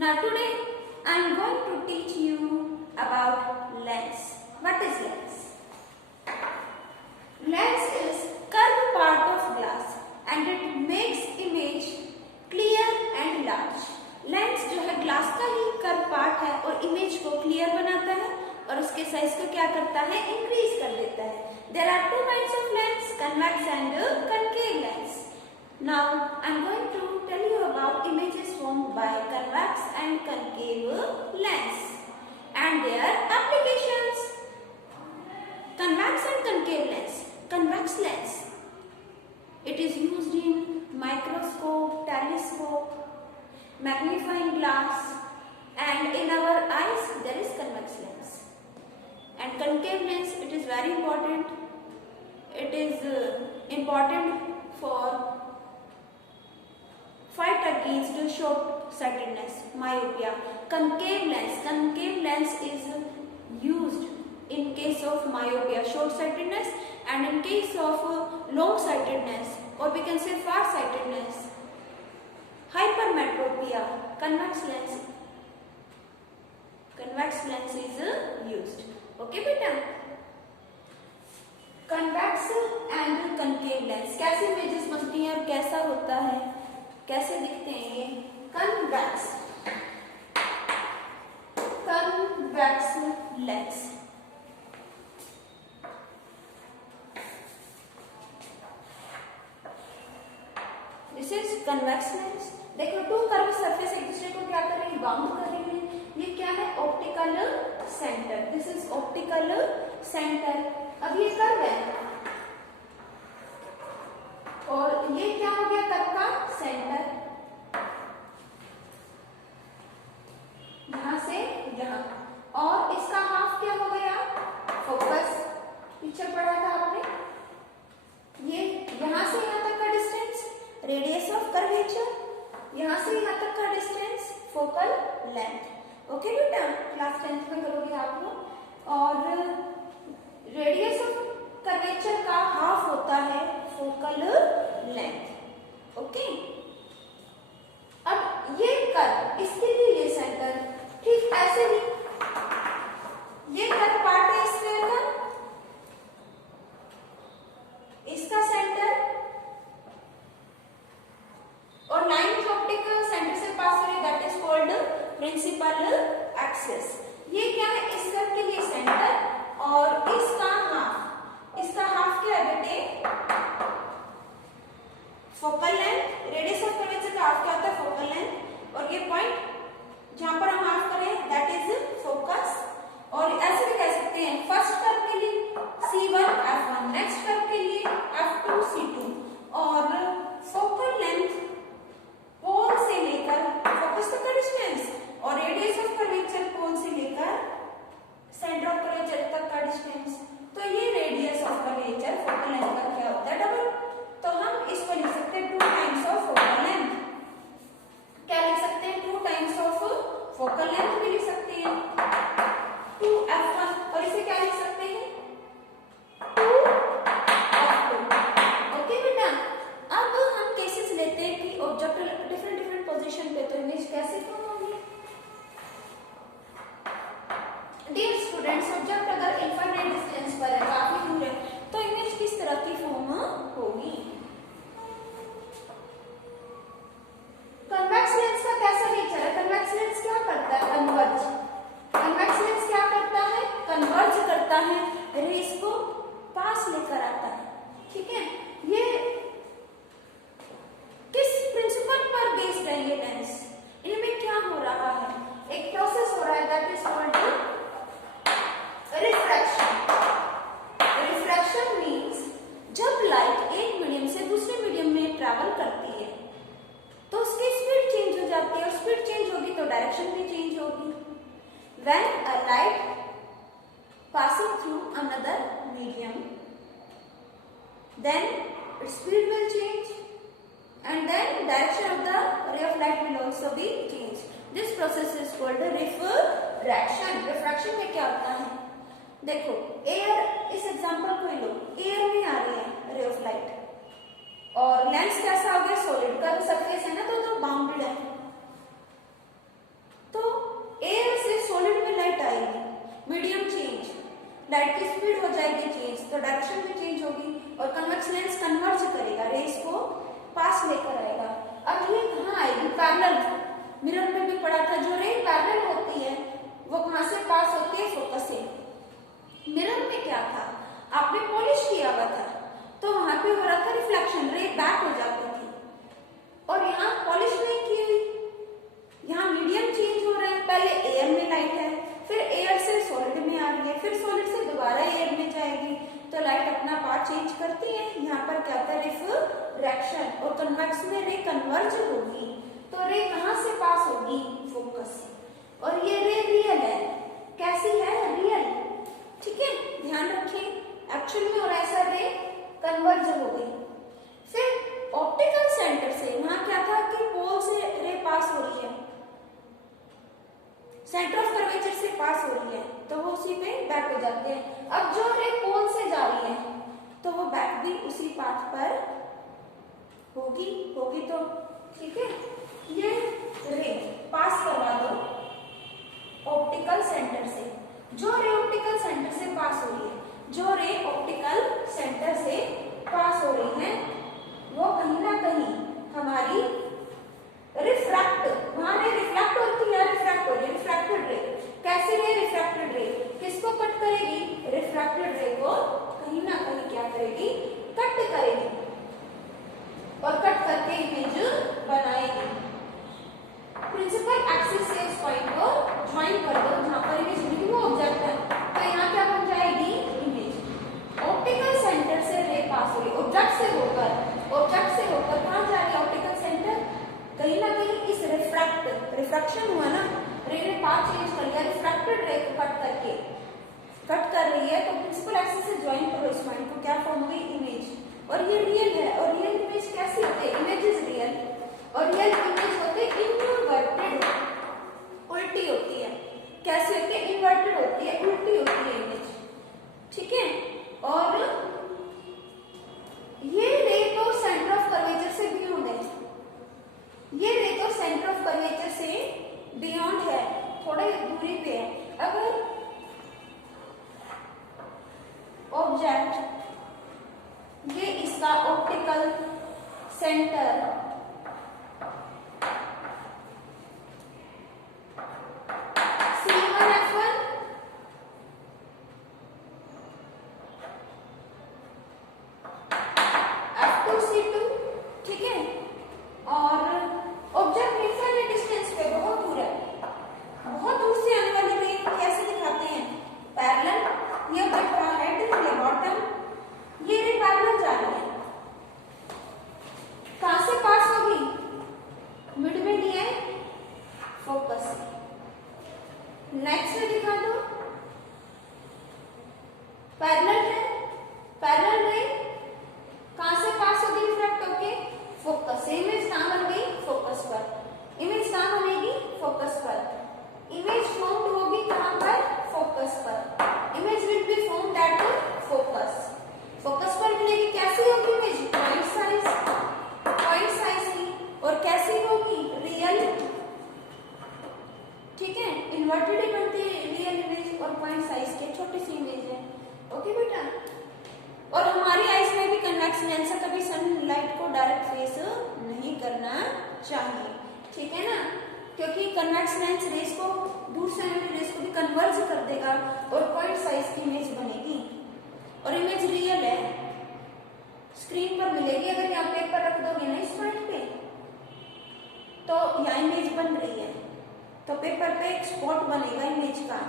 Now today I am going to teach you about lens. What is lens? Lens is curved part of glass and it makes image clear and large. Lens जो है glass का ही curve part है और image को clear बनाता है और उसके साइज को क्या करता है, इंक्रीज कर देता है. There are two kinds of lens, convex and concave lens. Now I am going to tell you about images formed by convex and concave lens and their applications. Convex and concave lens. Convex lens. It is used in microscope, telescope, magnifying glass, and in our eyes there is convex lens. And concave lens, it is very important. It is important for fight against short-sightedness, myopia. Concave lens is used in case of myopia, short-sightedness, and in case of long-sightedness, or we can say far-sightedness, hypermetropia. Convex lens is used. Okay बेटा. Convex and concave lens कैसे images बनती हैं और कैसा होता है, कैसे दिखते हैं ये. Convex lens. This is convex lens. देखो टू कर्व सरफेस एक दूसरे को क्या करेंगे, बाउंड करेंगे. ये क्या है, optical centre. This is optical centre. अब ये कर्व है और ये क्या हो गया, कर्व का सेंटर. यहां से यहां, और इसका हाफ क्या हो गया, फोकस. पीछे पढ़ा था आपने, ये यहां से यहां तक का डिस्टेंस रेडियस ऑफ कर्वेचर, यहां से यहां तक का डिस्टेंस फोकल लेंथ. ओके बेटा, क्लास 10th में करोगे आप लोग. और रेडियस ऑफ कर्वेचर का हाफ होता है फोकल लेंथ. ओके. अब ये कर्व, इसके लिए ये सेंटर, ठीक ऐसे ही ये कर्व पार्ट है स्क्वायर का, इसका सेंटर और लाइन जो ऑप्टिकल सेंटर से पास हो रही है that is called principal axis. ये क्या है, इस कर्व के लिए सेंटर और इसका हाफ क्या है बेटे, focal length. Radius of curvature का हाफ क्या होता है, फोकल लेंथ. और ये पॉइंट जहां पर हम हाफ करें दैट इज फोकस. और ऐसे भी कह सकते हैं, फर्स्ट कर्व के लिए C1 F1, नेक्स्ट कर्व के लिए F2 C2. और फोकल लेंथ पोल से लेकर फोकस तक का डिस्टेंस और रेडियस ऑफ कर्वेचर पोल से लेकर सेंटर ऑफ कर्वेचर तक का डिस्टेंस. तो ये radius of curvature focal length का क्या होता है, डबल. तो हम इसको लिख सकते हैं 2 टाइम्स ऑफ फोकल लेंथ. क्या लिख सकते हैं, 2 टाइम्स ऑफ फोकल लेंथ भी लिख सकते हैं, 2F1. और इसे क्या लिख सकते हैं, 2F2. ओके बेटा. अब हम केसेस लेते हैं कि ऑब्जेक्ट डिफरेंट पोजीशन पे तो इमेज कैसे फॉर्म होगी. डियर स्टूडेंट्स, ऑब्जेक्ट अगर इनफाइनाइट डिस्टेंस पर है, काफी दूर है, तो इमेज किस तरह की फॉर्म होगी. कन्वेक्स लेंस का कैसा नेचर है, कन्वेक्स लेंस क्या करता है, कन्वर्ज. कन्वेक्स लेंस क्या करता है, कन्वर्ज करता है, रेस को पास लेकर आता है. ठीक है. ये किस प्रिंसिपल पर बेस्ड है ये लेंस, इनमें क्या हो रहा है, एक प्रोसेस हो रहा है that is called refraction. Refraction means जब लाइट एक मीडियम से दूसरे मीडियम में ट्रैवल करती है तो उसकी स्पीड चेंज हो जाती है, और स्पीड चेंज होगी तो डायरेक्शन भी चेंज होगी. When a light passing through another medium, then its speed will change and then direction of the ray of light will also be changed. This process is called refraction. Refraction में क्या होता है, देखो air, इस example को लो, air में आ रही है रे ऑफ लाइट और लेंस कैसा हो गया, सॉलिड. कर्व सरफेस है ना, तो बाउंडेड है. लाइट की स्पीड हो जाएगी चेंज, तो डायरेक्शन भी चेंज होगी और कन्वेक्स लेंस कन्वर्ज करेगा, रेस को पास लेकर आएगा। अब ये कहाँ आएगी? पैरेलल। मिरर में भी पढ़ा था, जो रे पैरेलल होती है वो कहाँ से पास होती है? फोकस से। मिरर में क्या था? आपने पॉलिश किया हुआ था तो वहां पे हो रहा था रिफ्लेक्शन, रे बैक हो जाती थी। और यहाँ पॉलिश नहीं की हुई, यहाँ मीडियम चेंज हो रहा है। पहले एयर में लाइट है, फिर एयर से सॉलिड में आ रही है, फिर सॉलिड से दोबारा एयर में जाएगी, तो लाइट अपना पाथ चेंज करती है। यहाँ पर क्या होता है? रिफ्रैक्शन। और कन्वेक्स में रे कन्वर्ज होगी, तो रे कहाँ से पास होगी? फोकस से। और ये रे रियल है। कैसी है? रियल। ठीक है, ध्यान रखें, एक्चुअल में और ऐसा रे कन्वर्ज हो गई। फिर ऑप्टिकल सेंटर से वहां क्या था कि पोल से रे पास हो रही है, सेंटर ऑफ कर्वेचर से पास हो रही है, तो वो उसी पे बैक हो जाते हैं। अब जो रे पोल से जा रही है तो वो बैक भी उसी पाथ पर होगी तो ठीक है। ये रे पास करवा दो ऑप्टिकल सेंटर से। जो रे ऑप्टिकल सेंटर से पास हो रही है, जो रे ऑप्टिकल सेंटर से पास हो रही है, वो कहीं ना कहीं हमारी रिफ्रैक्ट, वहां रे रिफ्लेक्ट होती है, रिफ्रैक्ट हो रही है, रिफ्रैक्टेड रे। कैसे रे? रिफ्रैक्टेड रे किसको कट करेगी? रिफ्रैक्टेड रे को कहीं ना कहीं क्या करेगी? कट करेगी और कट करके इमेज बनाएगी। प्रिंसिपल एक्सिस से इस पॉइंट को ज्वाइन कर दो, जहां पर इमेज बनी वो ऑब्जेक्ट है, तो यहाँ क्या बन जाएगी? इमेज। ऑप्टिकल सेंटर से रे पास हो रही, ऑब्जेक्ट से होकर कहाँ जा रही है? Optical centre. कहीं ना कहीं इस रिफ्रैक्शन हुआ ना, रे ने पाथ चेंज कर लिया, रिफ्रैक्टेड रे को कट कर रही है, तो प्रिंसिपल एक्सिस से ज्वाइन करो इस पॉइंट को, क्या फॉर्म हुई? इमेज। और ये रियल है। और रियल इमेज कैसी होती है? Image is real. और रियल इमेज होते हैं इनवर्टेड, उल्टी होती है। कैसे होती है? इनवर्टेड होती है, उल्टी होती है इमेज। ठीक है। और ये रे तो सेंटर ऑफ कर्वेचर से बियॉन्ड है, ये रे तो सेंटर ऑफ कर्वेचर से बियॉन्ड है, थोड़े दूरी पे है। अगर ऑब्जेक्ट ये इसका optical centre C1F1 F2 C2, ठीक है। और ऑब्जेक्ट इनफाइनाइट डिस्टेंस पे बहुत दूर है, बहुत दूर से आने वाली रे कैसे दिखाते हैं? पैरेलल। ये ऑब्जेक्ट का हेड, ये बॉटम, ये रे पैरेलल जा रही है। कहां से पास होगी? मिड में लिया है, फोकस। नेक्स्ट दिखा दो, पैरेलल है, पैरेलल रे कहां से पास होगी? रिफ्रैक्ट होके फोकस से। इमेज कहां बन गई? फोकस पर। इमेज कहां बनेगी? फोकस पर। इमेज फॉर्म होगी कहां पर? फोकस पर। Image will be formed at focus. Focus पर मिलेगी। कैसी होगी इमेज? पॉइंट साइज की। और कैसी होगी? रियल। ठीक है, इन्वर्टेड ही बनती है रियल इमेज, और पॉइंट साइज की छोटी सी इमेज है। ओके बेटा। और हमारी आईज में भी कन्वेक्स लेंस है, कभी सनलाइट को डायरेक्ट फेस नहीं करना चाहिए। ठीक है ना, क्योंकि कन्वेक्स लेंस रेस को, दूर से आने वाली रेस को भी कन्वर्ज कर देगा और पॉइंट साइज की इमेज बनेगी। और इमेज रियल है, स्क्रीन पर मिलेगी। अगर यहाँ पेपर रख दोगे ना इस पॉइंट पे, तो यहाँ इमेज बन रही है, तो पेपर पे एक स्पॉट बनेगा इमेज का।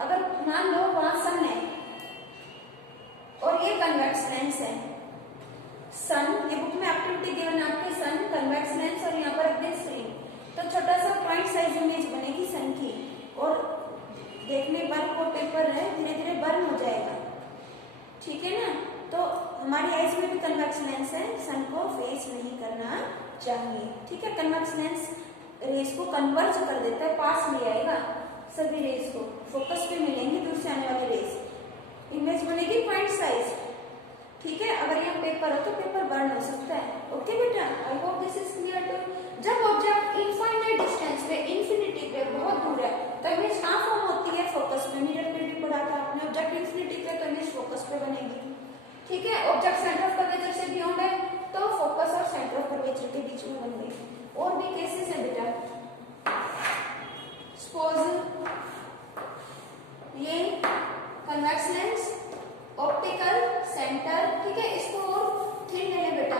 अगर मान लो वहां सन है और ये कन्वेक्स लेंस है, सन, ये बुक में एक्टिविटी गिवन आपके, सन, कन्वेक्स लेंस, और यहाँ पर एक स्क्रीन, तो छोटा सा पॉइंट साइज इमेज बनेगी सन की। और देखने पर वो पेपर है धीरे धीरे बर्न हो जाएगा। ठीक है ना, तो हमारी आईज में भी कन्वेक्स लेंस है, सन को फेस नहीं करना चाहिए। ठीक है, कन्वेक्स लेंस रेस को कन्वर्ज कर देता है, पास ले आएगा सभी रेस को, फोकस पे मिलेंगी दूर से आने वाली रेस, इमेज बनेगी पॉइंट साइज। ठीक है, अगर यहाँ पेपर हो तो पेपर बर्न हो सकता है। ओके बेटा, I hope this is clear to. जब ऑब्जेक्ट इनफाइनाइट डिस्टेंस पे, इंफिनिटी पे बहुत दूर है, तो इमेज कहाँ फॉर्म होती है? फोकस में। मिरर में भी पढ़ा था आपने, ऑब्जेक्ट इंफिनिटी भी केसेस है बेटा। सपोज ये कन्वेक्स लेंस, ऑप्टिकल सेंटर, ठीक है, इसको और थिन ले ले बेटा।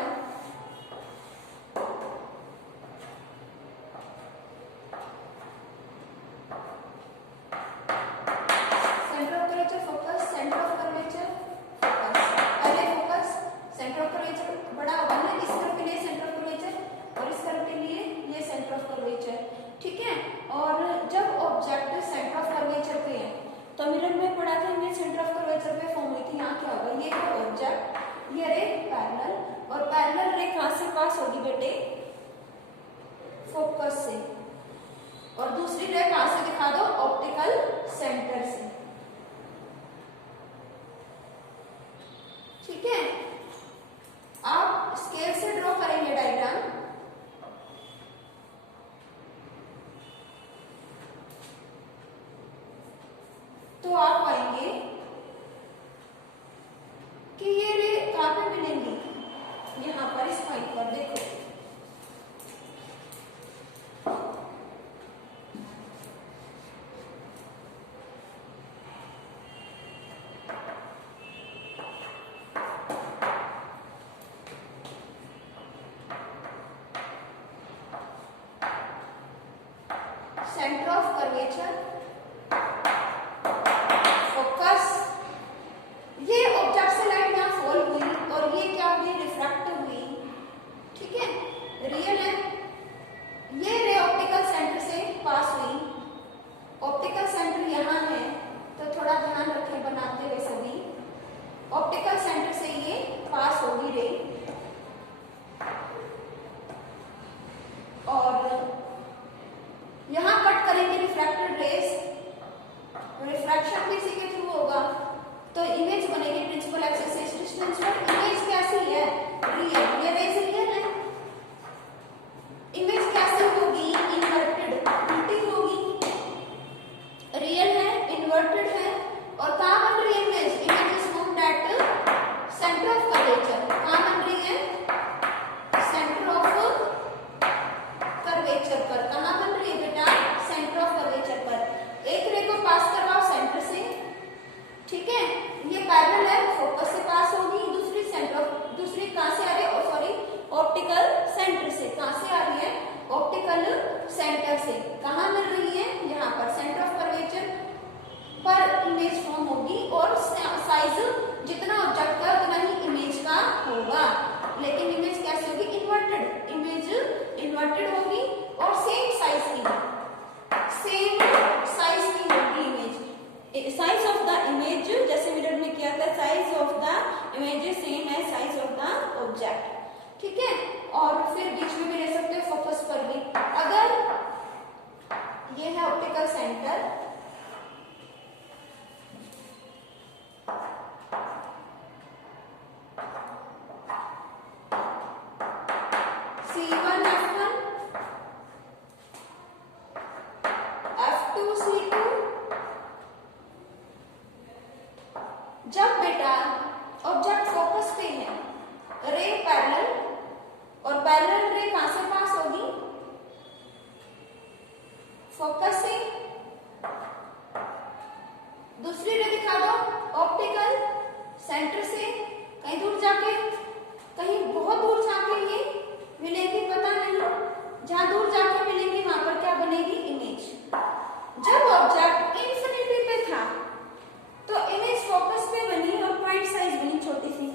Centre of curvature focus, centre of curvature focus. पहले फोकस सेंटर ऑफ कर्वेचर बड़ा होगा ना, इस कर्व के लिए सेंटर ऑफ कर्वेचर और इस कर्व के लिए ये सेंटर ऑफ कर्वेचर, ठीक है। और जब ऑब्जेक्ट सेंटर ऑफ कर्वेचर पे है तो मिरर में पढ़ा था हमें सेंटर ऑफ कर्वेचर पे फॉर्म हुई थी। यहाँ क्या होगा, ये है ऑब्जेक्ट, ये रे पैरेलल, और पैरेलल रे कहां से पास होगी बेटे, फोकस से, और दूसरी रे कहां से दिखा दो, ऑप्टिकल सेंटर से, ठीक है। आप स्केल से ड्रॉ करेंगे डायग्राम। तो आप पाएंगे कि ये रे कहां पे मिलेंगी, यहां पर इस पॉइंट पर देखो, सेंटर ऑफ कर्वेचर, फोकस, ये ऑब्जेक्ट से लाइट यहाँ फॉल हुई और ये क्या हुई, रिफ्रैक्ट हुई, ठीक है, रियल है। ये रे ऑप्टिकल सेंटर से पास हुई, ऑप्टिकल सेंटर यहाँ है, तो थोड़ा ध्यान रखें बनाते हुए सभी। ऑप्टिकल सेंटर से ये पास होगी रे, और यहां कट करेंगे रिफ्रैक्टेड रेस, रिफ्रैक्शन भी इसी के थ्रू होगा, तो इमेज बनेगी प्रिंसिपल एक्सिस से डिस्टेंस पर। इमेज कैसी है, रियल, ये रेस रियल है। इमेज कैसी होगी, इन्वर्टेड, उल्टी होगी, रियल है, इन्वर्टेड है, और कहां बन रही है image, image is found at centre of curvature. कहां बन रही है, सेंटर ऑफ कर्वेचर पर। कहां बन रही है बेटा, सेंटर ऑफ कर्वेचर पर। एक रे को पास करवाओ सेंटर से, ठीक है, ये पैरेलल है, फोकस से पास होगी, दूसरी सेंटर ऑफ, दूसरी कहां से आ रही है, सॉरी, ऑप्टिकल सेंटर से। कहां से आ रही है, ऑप्टिकल सेंटर से। कहां मिल रही है, यहाँ पर सेंटर ऑफ कर्वेचर पर इमेज फॉर्म होगी, और साइज जितना ऑब्जेक्ट का उतना ही इमेज का होगा, लेकिन इमेज कैसे होगी, इन्वर्टेड, इमेज इन्वर्टेड होगी और सेम साइज की होगी image. Size of the image, जैसे मिरर में किया था, size of the image same है साइज ऑफ द ऑब्जेक्ट, ठीक है। और फिर बीच में भी ले सकते हो, फोकस पर भी। अगर ये है optical centre, C1 F1, F2 C2। जब बेटा ऑब्जेक्ट फोकस पे है, रे पैरेलल, और पैरेलल रे कहां से पास होगी, फोकस से, दूसरी रे दिखा दो ऑप्टिकल सेंटर से, कहीं दूर जाके, कहीं बहुत दूर जाके ये मिलेगी, पता नहीं, जहां दूर जाके मिलेंगी वहां पर क्या बनेगी, इमेज। जब ऑब्जेक्ट इंफिनिटी पे था तो इमेज फोकस पे बनी और पॉइंट साइज बनी छोटी सी।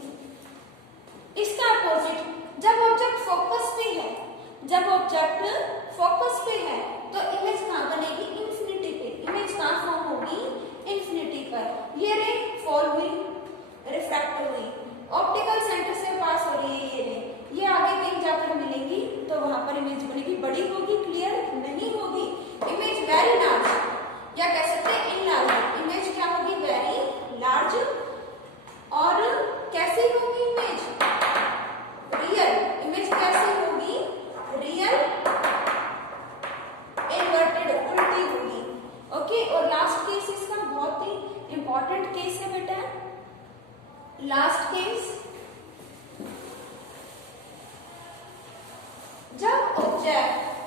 इसका अपोजिट, जब ऑब्जेक्ट फोकस पे है, जब ऑब्जेक्ट फोकस पे है तो इमेज कहां बनेगी, इंफिनिटी पे। इमेज कहां फॉर्म होगी, इंफिनिटी पर। ये रे फॉल हुई, रिफ्रैक्ट हुई, ऑप्टिकल सेंटर से पास हो रही है ये रे, ये आगे कहीं जाकर मिलेंगी तो वहां पर इमेज बनेगी, बड़ी होगी, क्लियर नहीं होगी, इमेज वेरी लार्ज, या कह सकते हैं इनलार्ज। इमेज क्या होगी, वेरी लार्ज। और कैसी होगी इमेज, रियल। इमेज कैसी होगी, रियल, इन्वर्टेड, उल्टी होगी, ओके। और लास्ट केस इसका बहुत ही इंपॉर्टेंट केस है बेटा, लास्ट केस, जब ऑब्जेक्ट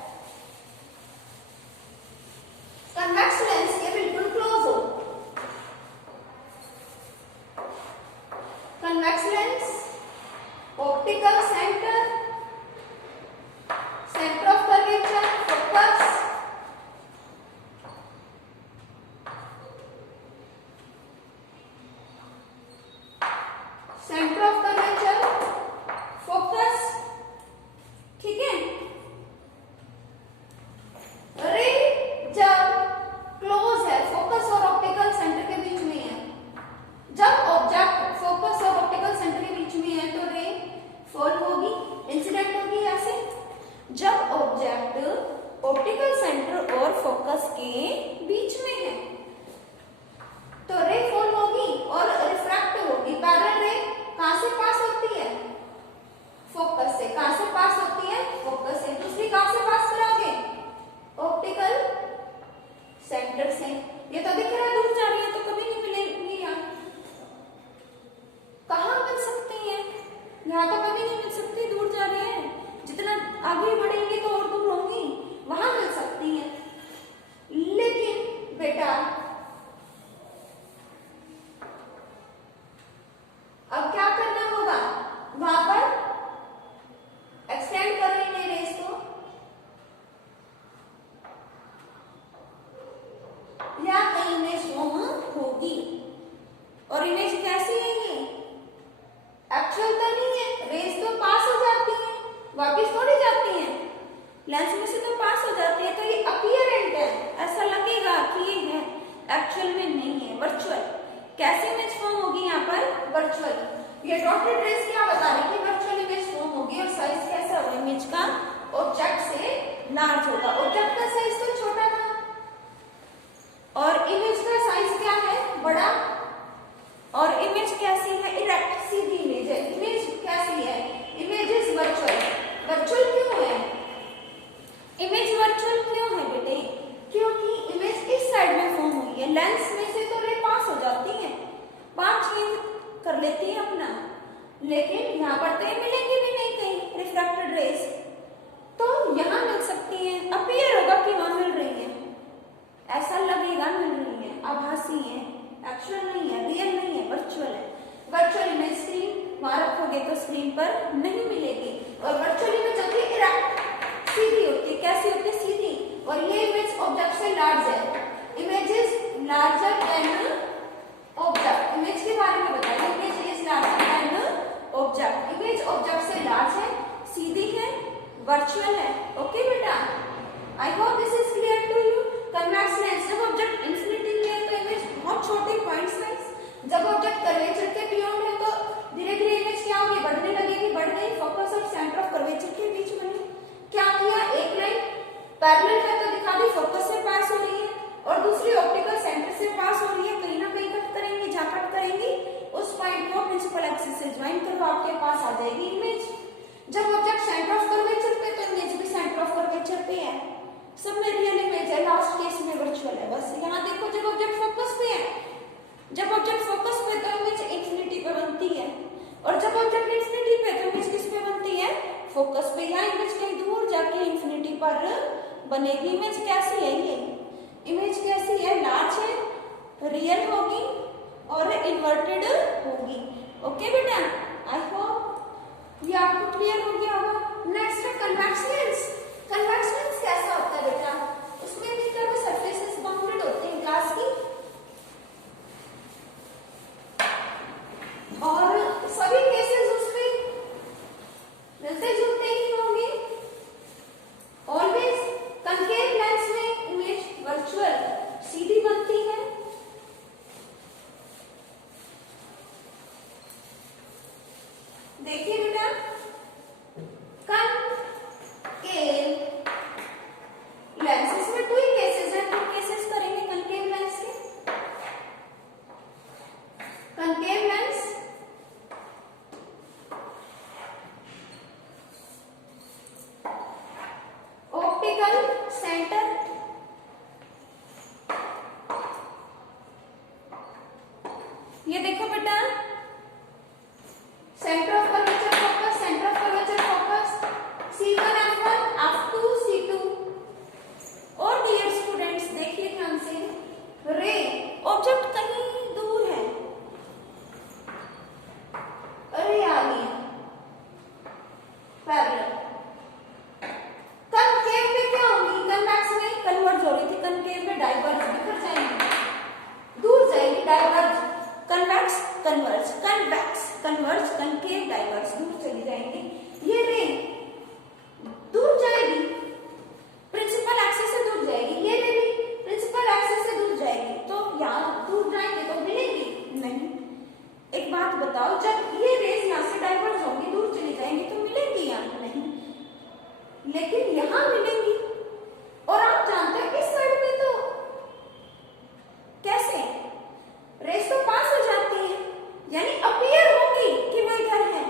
और इमेज कैसी है ये एक्चुअल तो नहीं है, रेज तो पास हो जाती है, वापस थोड़ी जाती है, लेंस में से तो पास हो जाती है, तो ये अपीयरेंट है, ऐसा लगेगा कि ये है, एक्चुअल में नहीं है, वर्चुअल। कैसी इमेज फॉर्म होगी यहाँ पर वर्चुअल। ये डॉटेड रेज क्या बता रही है कि वर्चुअल इमेज फॉर्म होगी और साइज कैसा होगा इमेज का ऑब्जेक्ट से लार्ज होगा। ऑब्जेक्ट का साइज तो छोटा था और इमेज का साइज क्या है बड़ा, और इमेज कैसी है इरेक्ट सीधी इमेज है। इमेज कैसी है, इमेज इज वर्चुअल। वर्चुअल क्यों है, इमेज वर्चुअल क्यों है बेटे, क्योंकि इमेज इस साइड में फॉर्म हुई है, लेंस में से तो रे पास हो जाती है, पाथ चेंज कर लेती है अपना, लेकिन यहाँ पर तो मिलेंगी भी नहीं कहीं रिफ्रैक्टेड रेज, तो यहाँ मिल सकती है, अपीयर होगा कि वहां मिल रही है, ऐसा लगेगा मिल रही है, आभासी है, एक्चुअल नहीं है, रियल नहीं है, वर्चुअल है। वर्चुअल इमेज स्क्रीन वहां रखोगे तो स्क्रीन पर नहीं मिलेगी, और वर्चुअल इमेज होती है इरेक्ट सीधी होती है, कैसी होती है सीधी, और ये इमेज ऑब्जेक्ट से लार्ज है, image is larger than object. Image के बारे में बताइए, image is larger than object, image object से लार्ज है, सीधी है, वर्चुअल है। ओके बेटा, I hope this is clear to you. Convex lens, जब ऑब्जेक्ट इंफिनिटी में है तो इमेज बहुत छोटे पॉइंट साइज, जब ऑब्जेक्ट कर्वेचर के बियॉन्ड है तो धीरे धीरे इमेज क्या होगी, बढ़ने लगेगी, बढ़ गई, फोकस और सेंटर ऑफ कर्वेचर के बीच में क्या किया, एक लाइन पैरेलल है तो दिखा दी फोकस से पास हो रही है, और दूसरी ऑप्टिकल सेंटर से पास हो रही है, कहीं ना कहीं कट करेंगे, जहां कट करेंगी उस पॉइंट को प्रिंसिपल एक्सिस से ज्वाइन करके आपके पास आ जाएगी इमेज। जब ऑब्जेक्ट सेंटर ऑफ कर्वेचर पे तो इमेज भी सेंटर ऑफ कर्वेचर पे है, सब में रियल इमेज है, लास्ट केस में वर्चुअल है। बस यहाँ देखो, जब ऑब्जेक्ट फोकस पे है, जब ऑब्जेक्ट फोकस पे तो इमेज इंफिनिटी पे बनती है, और जब ऑब्जेक्ट इंफिनिटी पे तो इमेज किस पे बनती है, फोकस पे। यहाँ इमेज कहीं दूर जाके इंफिनिटी पर बनेगी। इमेज कैसी है ये, इमेज कैसी है, लार्ज है, रियल होगी और इन्वर्टेड होगी। ओके बेटा, आई होप ये आपको क्लियर हो गया होगा। नेक्स्ट है कन्वेक्स लेंस। कन्वेक्स लेंस कैसा होता है बेटा, उसमें भी क्या सरफेसेस बाउंडेड होते हैं ग्लास की, और सभी केसेस उसमें मिलते जुलते ही होंगे। ऑलवेज कनकेव लेंस में इमेज वर्चुअल सीधी बनती है, देखिए बेटा, कनकेव लेंस, इसमें 2 केसेस हैं, 2 केसेस करेंगे कनकेव लेंस के। कनकेव लेंस ऑप्टिकल सेंटर ये देखो बेटा, centre of curvature focus, centre of curvature focus C1 F1 F2 C2। और डियर स्टूडेंट्स देखिए ध्यान से, रे ऑब्जेक्ट कहीं दूर है, अरे आ गई पैरेलल, कनकेव में क्या होगी, कन्वेक्स में कन्वर्ज हो रही थी, कनकेव में डाइवर्ज, बिखर जाएंगी, दूर जाएगी, diverge, convex converge, convex converge, concave diverge, दूर चली जाएंगी। ये रे दूर जाएगी, प्रिंसिपल एक्सिस से दूर जाएगी, ये रे भी प्रिंसिपल एक्सिस से दूर जाएगी, तो यहाँ दूर जाएंगे तो मिलेंगी नहीं। एक बात बताओ, जब ये रेज यहाँ से डाइवर्ज होंगी, दूर चली जाएंगी तो मिलेंगी यहाँ नहीं, लेकिन यहाँ मिलेंगी। और आप जानते हैं इस साइड में तो कैसे रेस तो पास हो जाती है, यानी अपीयर होगी कि वो इधर है,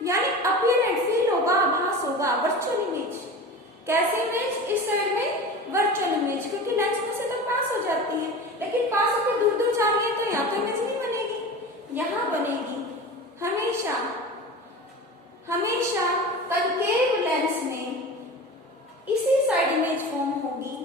यानी अपीयरेंट फील होगा, आभास होगा, वर्चुअल इमेज। कैसी इमेज, इस साइड में वर्चुअल इमेज, क्योंकि लेंस में से तो पास हो जाती है, लेकिन पास होकर दूर दूर जा रही है तो यहाँ तो इमेज नहीं बनेगी, यहाँ बनेगी। हमेशा हमेशा कनकेव लेंस में इसी साइड इमेज फॉर्म होगी,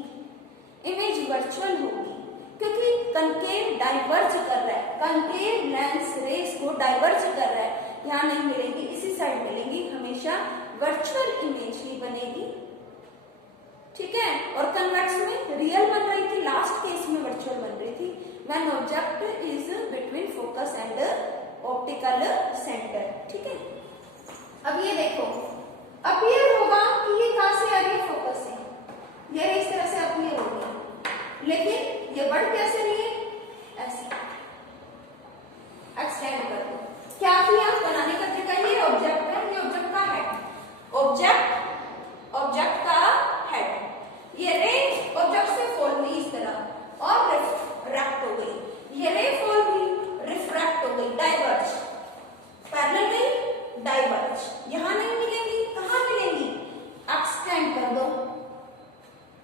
इमेज वर्चुअल होगी, क्योंकि कनकेव डाइवर्ज कर रहा है, कनकेव लेंस रेस को डाइवर्ज कर रहा है, यहाँ नहीं मिलेगी, इसी साइड मिलेंगी, हमेशा वर्चुअल इमेज ही बनेगी। ठीक है, और कन्वेक्स में रियल बन रही थी, लास्ट केस में वर्चुअल बन रही थी। When object is between focus and optical centre. ठीक है, अब ये देखो अपीयर होगा कि ये कहां से आ रही है, फोकस से, ये इस तरह से अपीयर होगी, लेकिन ये बढ़ कैसे रही है, ऐसे एक्सटेंड कर दो। क्या किया, बनाने का तरीका, ये ऑब्जेक्ट है, ये ऑब्जेक्ट का हेड, ऑब्जेक्ट का हेड, ये रे ऑब्जेक्ट से फॉल हुई इस तरह और रिफ्रैक्ट हो गई, ये रे फॉल हुई, रिफ्रैक्ट हो गई, डाइवर्ज, पैरेलल नहीं डाइवर्ज, यहां नहीं मिलेंगी, कहां मिलेंगी, एक्सटेंड कर दो,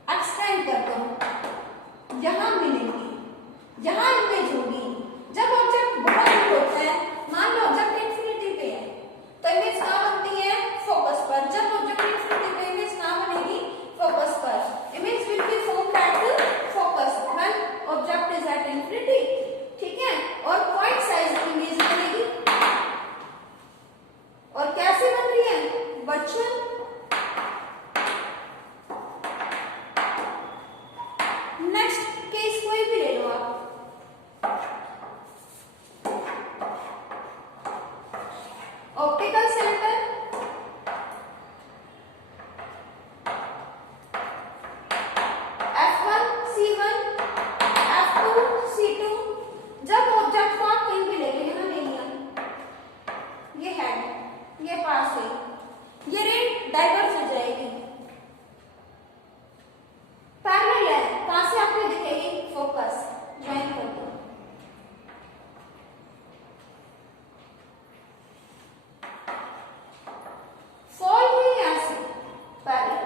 एक्सटेंड कर दो, यहां मिलेंगी, यहां इमेज होगी। जब ऑब्जेक्ट बहुत दूर होता है, मान लो ऑब्जेक्ट इंफिनिटी पे है, तो इमेज कहां बनती है, फोकस पर। जब ऑब्जेक्ट इंफिनिटी पे, इमेज कहां बनेगी, फोकस पर। Image will be formed at focus when object is at infinity. ठीक है, और पॉइंट साइज इमेज बनेगी, और कैसे बन रही है, वर्चुअल। नेक्स्ट केस कोई भी ले लो आप, optical centre, F1, C1, F2, C2, जब ऑब्जेक्ट को आप कहीं भी ले गए, यहां ले लिया, ये हेड, ये पास हुई, ये रे डाइवर्ज हो जाएगी, पैरेलल है, कहां से आपको दिखेगी, फोकस, ज्वाइन कर दो। फॉल हुई ऐसे पैरेलल,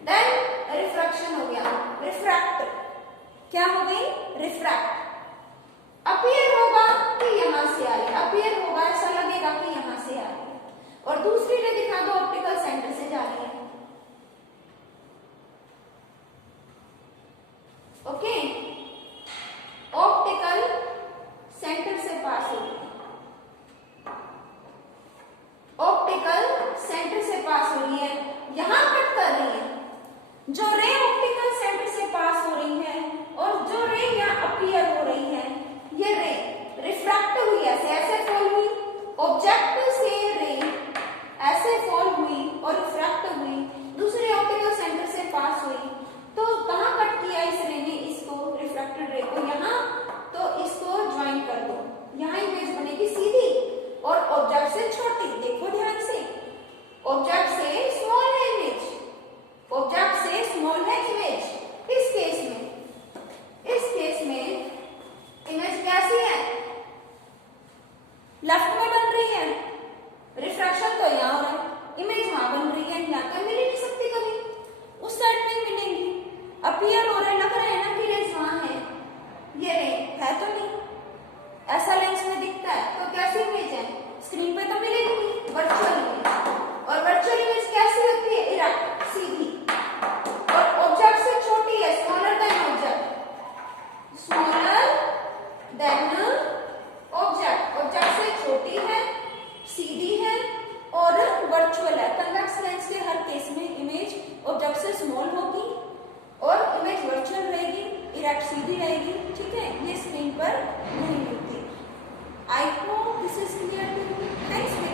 देन रिफ्रैक्शन हो गया, रिफ्रैक्ट, क्या हो गई, रिफ्रैक्ट। अपीयर होगा कि यहां से आ रही, अपीयर होगा ऐसा लगेगा कि यहां से आ रही है, और दूसरी रे दिखा दो ऑप्टिकल सेंटर से जा रही है। ओके, ऑप्टिकल सेंटर से पास हो रही है, ऑप्टिकल सेंटर से पास हो रही है, यहां कट कर रही है। जो रे ऑप्टिकल सेंटर से पास हो रही है और जो रे यहां अपीयर हो रही है, ये रे रिफ्रैक्ट हुई, ऐसे ऐसे फॉल हुई, ऑब्जेक्ट से रे ऐसे फॉल हुई और रिफ्रैक्ट हुई, दूसरे ऑप्टिकल सेंटर से पास हुई, तो कहां कट किया इस रे ने, इसको रिफ्रैक्टेड रे को, यहां, तो इसको ज्वाइन कर दो, यहां इमेज बनेगी सीधी और ऑब्जेक्ट से छोटी। देखो ध्यान से, ऑब्जेक्ट से स्मॉल है इमेज, ऑब्जेक्ट से स्मॉल है इमेज। इस केस में इमेज कैसी है, लेफ्ट में बन रही है, रिफ्रैक्शन तो यहाँ हो रहा है, इमेज वहां बन रही है, यहाँ तो मिल ही नहीं सकती कभी, उस साइड में मिलेंगी। अपीयर हो रहे, लग रहा है ना कि रेज वहां है, ये रे है तो नहीं, ऐसा लेंस में दिखता है, तो कैसी इमेज है, स्क्रीन पे तो मिलेगी, वर्चुअल इमेज। और वर्चुअल इमेज कैसी होती है, इरेक्ट, सीधी, और ऑब्जेक्ट से छोटी है, smaller than object, smaller than object, object से छोटी है, सीधी है और वर्चुअल है। कन्वेक्स लेंस के हर केस में इमेज ऑब्जेक्ट से स्मॉल होगी और इमेज वर्चुअल रहेगी, इरेक्ट सीधी रहेगी। ठीक है, ये स्क्रीन पर नहीं मिलती। I hope this is clear to you. Thanks.